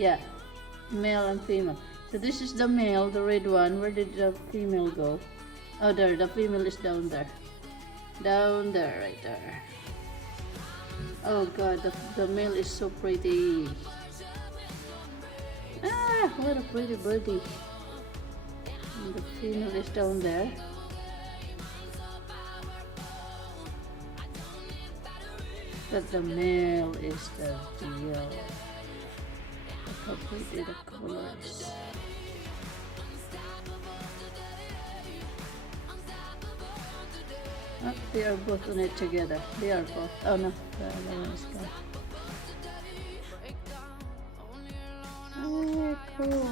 Yeah, male and female. So this is the male, the red one. Where did the female go? Oh, there. The female is down there. Down there, right there. Oh God, the male is so pretty. Ah, what a pretty birdie. And the female is down there. But the male is the deal. Look how pretty the color is. Oh, they are both on it together. They are both. Oh no, the other one is gone. Oh, cool.